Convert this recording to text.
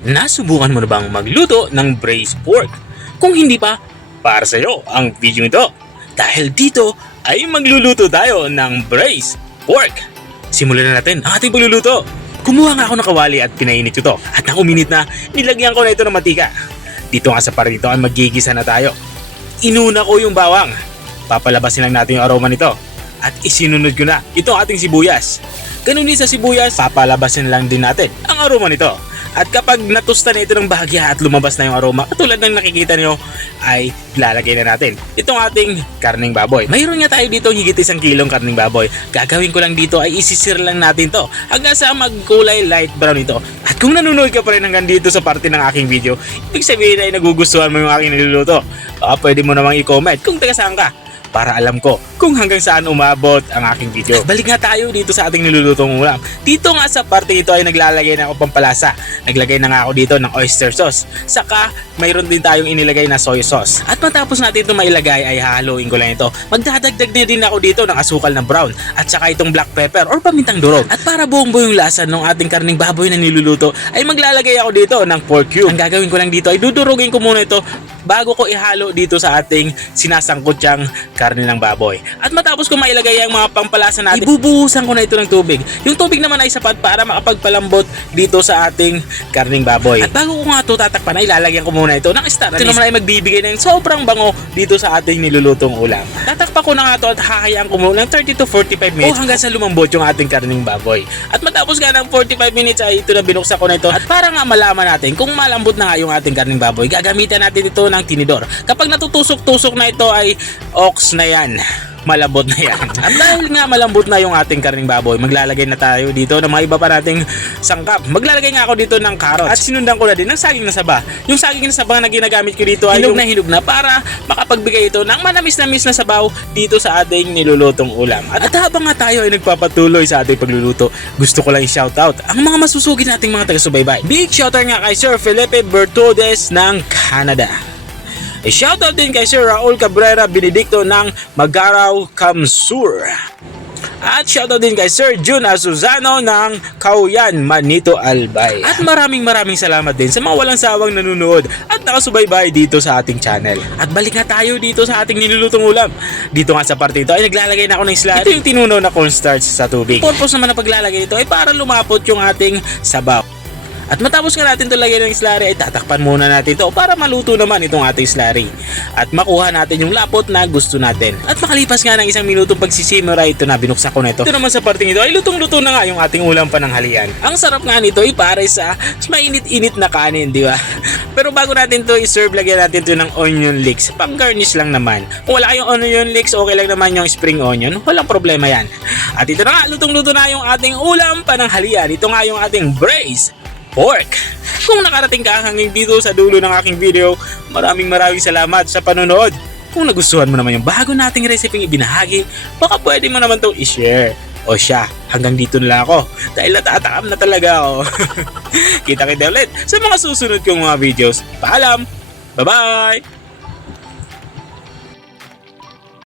Nasubukan mo na bang magluto ng braised pork? Kung hindi pa, para sa iyo ang video ito. Dahil dito ay magluluto tayo ng braised pork. Simulan na natin ang ating pagluluto. Kumuha nga ako ng kawali at pinainit ko to. At nang uminit na, nilagyan ko na ito ng mantika. Dito nga sa part dito ay magigisa na tayo. Inuna ko yung bawang. Papalabasin lang natin yung aroma nito. At isinunod ko na itong ating sibuyas. Ganun din sa sibuyas, papalabasin lang din natin ang aroma nito. At kapag natusta na ito ng bahagya at lumabas na yung aroma, katulad ng nakikita nyo, ay lalagay na natin itong ating karning baboy. Mayroon nga tayo dito higit 1 kilong karning baboy. Gagawin ko lang dito ay isisir lang natin to hanggang sa magkulay light brown ito. At kung nanonood ka pa rin hanggang dito sa parte ng aking video, ibig sabihin ay nagugustuhan mo yung aking niluluto. Pwede mo namang i-comment kung taga saan ka, para alam ko kung hanggang saan umabot ang aking video. At balik nga tayo dito sa ating nilulutong ulam. Dito nga sa parte ito ay naglalagay na ako pampalasa. Naglagay na nga ako dito ng oyster sauce. Saka mayroon din tayong inilagay na soy sauce. At matapos natin ito mailagay ay hahaluin ko lang ito. Magdadagdag na din ako dito ng asukal na brown at saka itong black pepper or pamintang durog. At para buong buo yung lasa ng ating karning baboy na niluluto ay maglalagay ako dito ng pork cube. Ang gagawin ko lang dito ay dudurugin ko muna ito bago ko ihalo dito sa ating sinasangkot yang karne ng baboy. At matapos ko mailagay ang mga pampalasa natin, ibubuhusan ko na ito ng tubig. Yung tubig naman ay sapat para makapagpalambot dito sa ating karning baboy. At bago ko nga ito tatakpan ay lalagyan ko muna ito ng star anise. Ito naman ay magbibigay ng sobrang bango dito sa ating nilulutong ulam. Tatakpan ko na nga ito at hahayaan ko muna ng 30 to 45 minutes o hanggang sa lumambot yung ating karning baboy. At matapos nga ng 45 minutes ay ito na binuksan ko na ito. At para nga malaman natin kung malambot na nga yung ating karning baboy, gagamitan natin ito ng tinidor. Kapag natutusok-tusok na ito ay ox na yan. Malambot na yan. At dahil nga malambot na yung ating karning baboy, maglalagay na tayo dito ng mga iba pa nating sangkap. Maglalagay nga ako dito ng carrots. At sinundan ko na din ng saging na saba. Yung saging na saba na ginagamit ko dito ay hinog na para makapagbigay ito ng manamis-namis na sabaw dito sa ating nilulutong ulam. At habang nga tayo ay nagpapatuloy sa ating pagluluto, gusto ko lang i-shoutout ang mga masusugid nating mga taga-subaybay. Big shoutout nga kay Sir Felipe Bertodes ng Canada. Shoutout din kay Sir Raul Cabrera Benedicto ng Magaraw, Kamsur. At shoutout din kay Sir Jun Azuzano ng Cauyan, Manito, Albay. At maraming salamat din sa mga walang sawang nanonood at nakasubaybay dito sa ating channel. At balik na tayo dito sa ating nilulutong ulam. Dito nga sa parte ito ay naglalagay na ako ng slurry. Ito yung tinunaw na cornstarch sa tubig. Purpose naman na paglalagay ito ay para lumapot yung ating sabaw. At matapos nga natin ito lagyan ng slurry ay tatakpan muna natin ito para maluto naman itong ating slurry. At makuha natin yung lapot na gusto natin. At makalipas nga ng 1 minutong pagsisimura, ito na binuksan ko na ito. Ito naman sa parting ito ay lutong-luto na nga yung ating ulam pananghalian. Ang sarap nga nito ay pare sa mainit-init na kanin, di ba? Pero bago natin ito i-serve, lagyan natin ito ng onion leeks. Pang garnish lang naman. Kung wala kayong onion leeks, okay lang naman yung spring onion. Walang problema yan. At ito na nga, lutong-luto na yung ating ulam pananghalian. Ito nga yung ating braised pork. Kung nakarating ka hanggang dito sa dulo ng aking video, maraming salamat sa panonood. Kung nagustuhan mo naman yung bago nating recipe ibinahagi, baka pwede mo naman itong i-share. O siya, hanggang dito na lang ako dahil natatakam na talaga ako. Kita-kita ulit sa mga susunod kong mga videos. Paalam! Bye-bye!